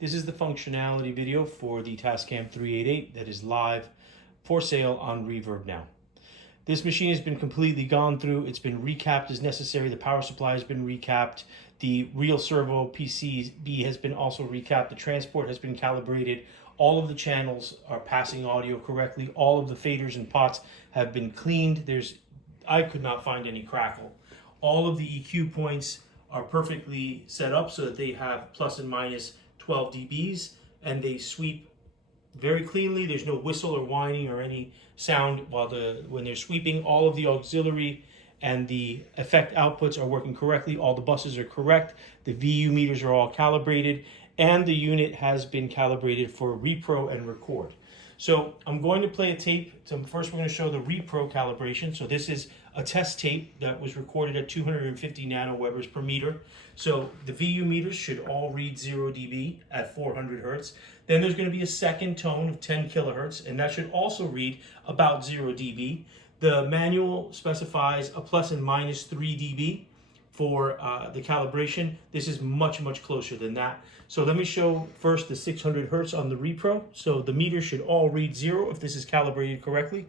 This is the functionality video for the Tascam 388 that is live for sale on Reverb now. This machine has been completely gone through. It's been recapped as necessary. The power supply has been recapped. The real servo PCB has been also recapped. The transport has been calibrated. All of the channels are passing audio correctly. All of the faders and pots have been cleaned. I could not find any crackle. All of the EQ points are perfectly set up so that they have plus and minus 12 dBs, and they sweep very cleanly. There's no whistle or whining or any sound when they're sweeping. All of the auxiliary and the effect outputs are working correctly. All the buses are correct. The VU meters are all calibrated, and the unit has been calibrated for repro and record. So I'm going to play a tape. So first we're going to show the repro calibration. So this is a test tape that was recorded at 250 nanowebers per meter. So the VU meters should all read 0 dB at 400 hertz. Then there's going to be a second tone of 10 kilohertz, and that should also read about 0 dB. The manual specifies a plus and minus 3 dB for the calibration. This is much, much closer than that. So let me show first the 600 hertz on the repro. So the meters should all read 0 if this is calibrated correctly.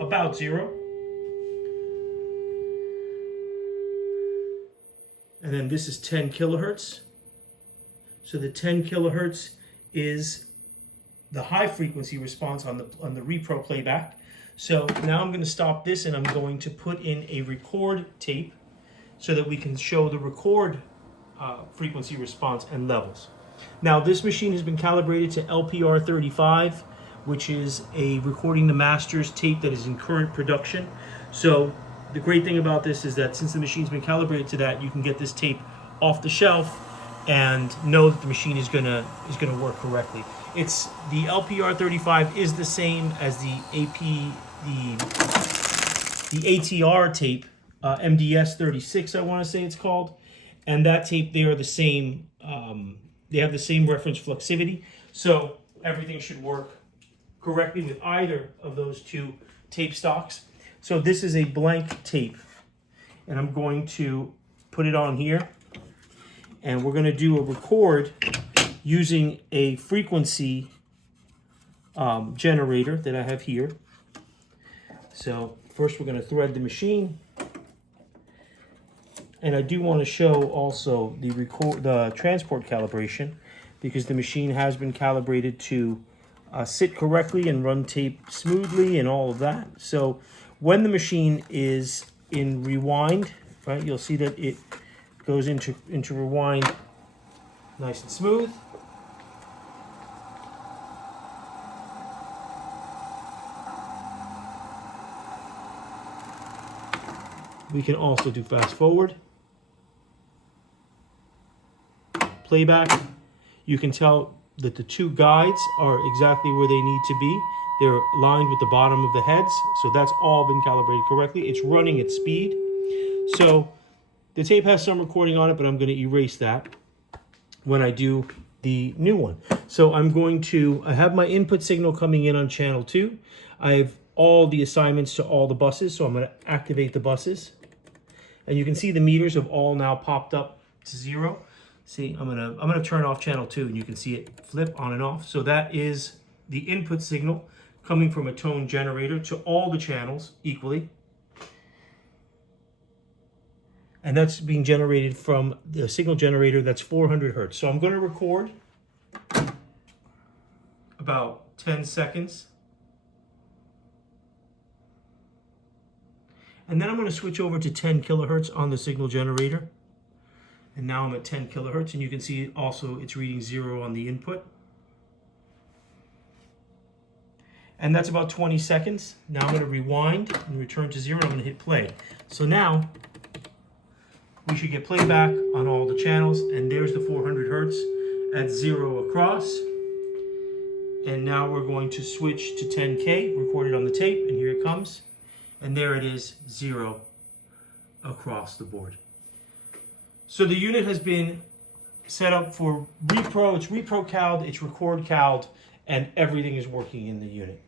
About 0. And then this is 10 kilohertz. So the 10 kilohertz is the high frequency response on the repro playback. So now I'm going to stop this and I'm going to put in a record tape so that we can show the record frequency response and levels. Now this machine has been calibrated to LPR 35, which is a recording the masters tape that is in current production. So the great thing about this is that since the machine's been calibrated to that, you can get this tape off the shelf and know that the machine is gonna work correctly. It's the LPR 35 is the same as the ATR tape, MDS 36, I want to say it's called, and that tape they are the same. They have the same reference fluxivity, so everything should work correctly with either of those two tape stocks. So this is a blank tape, and I'm going to put it on here, and we're going to do a record using a frequency generator that I have here. So first we're going to thread the machine, and I do want to show also the transport calibration, because the machine has been calibrated to sit correctly and run tape smoothly and all of that. So when the machine is in rewind, right, you'll see that it goes into rewind nice and smooth. We can also do fast forward. Playback. You can tell that the two guides are exactly where they need to be. They're aligned with the bottom of the heads, so that's all been calibrated correctly. It's running at speed. So the tape has some recording on it, but I'm going to erase that when I do the new one. So I have my input signal coming in on channel 2. I have all the assignments to all the buses, so I'm going to activate the buses. And you can see the meters have all now popped up to 0. See, I'm gonna turn off channel 2, and you can see it flip on and off. So that is the input signal coming from a tone generator to all the channels equally. And that's being generated from the signal generator that's 400 hertz. So I'm going to record about 10 seconds. And then I'm going to switch over to 10 kilohertz on the signal generator. And now I'm at 10 kilohertz, and you can see also it's reading 0 on the input. And that's about 20 seconds. Now I'm going to rewind and return to 0, and I'm going to hit play. So now we should get playback on all the channels, and there's the 400 hertz at 0 across. And now we're going to switch to 10K, recorded on the tape, and here it comes. And there it is, 0 across the board. So the unit has been set up for repro. It's repro caled, it's record caled, and everything is working in the unit.